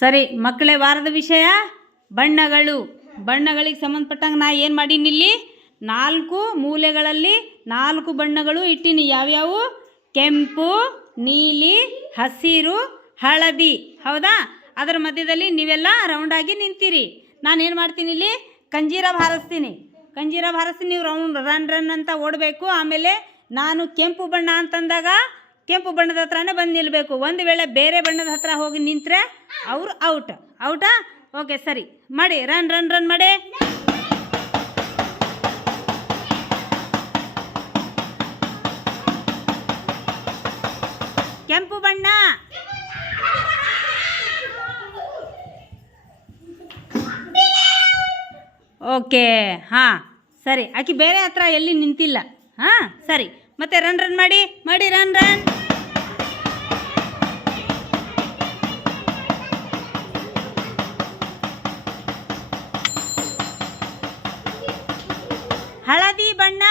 ಸರಿ, ಮಕ್ಕಳೇ, ವಾರದ ವಿಷಯ? ಬಣ್ಣಗಳು. ಬಣ್ಣಗಳಿಗೆ ಸಂಬಂಧಪಟ್ಟಂಗೆ ನಾ ಏನು ಮಾಡೀನಿ ಇಲ್ಲಿ? ನಾಲ್ಕು ಮೂಲೆಗಳಲ್ಲಿ ನಾಲ್ಕು ಬಣ್ಣಗಳು ಇಟ್ಟೀನಿ. ಯಾವ್ಯಾವು? ಕೆಂಪು, ನೀಲಿ, ಹಸಿರು, ಹಳದಿ. ಹೌದಾ? ಅದರ ಮಧ್ಯದಲ್ಲಿ ನೀವೆಲ್ಲ ರೌಂಡಾಗಿ ನಿಂತೀರಿ. ನಾನು ಏನು ಮಾಡ್ತೀನಿ ಇಲ್ಲಿ? ಕಂಜೀರ ಹಾರಿಸ್ತೀನಿ ಕಂಜೀರ ಭಾರಿಸಿ ನೀವು ರೌಂಡ್ ರನ್ ರನ್ ಅಂತ ಓಡಬೇಕು. ಆಮೇಲೆ ನಾನು ಕೆಂಪು ಬಣ್ಣ ಅಂತಂದಾಗ ಕೆಂಪು ಬಣ್ಣದ ಹತ್ರನೇ ಬಂದು ನಿಲ್ಲಬೇಕು ಒಂದು ವೇಳೆ ಬೇರೆ ಬಣ್ಣದ ಹತ್ರ ಹೋಗಿ ನಿಂತರೆ ಅವರು ಔಟ್ ಔಟಾ ಓಕೆ ಸರಿ. ಮಾಡಿ. ರನ್ ರನ್ ರನ್ ಮಾಡಿ. ಕೆಂಪು ಬಣ್ಣ. ಓಕೆ ಹಾಂ. ಸರಿ. ಆಕೆ ಬೇರೆ ಹತ್ರ ಎಲ್ಲಿ ನಿಂತಿಲ್ಲ. ಹಾಂ? ಸರಿ. ಮತ್ತೆ ರನ್ ರನ್ ಮಾಡಿ. ಮಾಡಿ ರನ್ ರನ್ ಹಳದಿ ಬಣ್ಣ.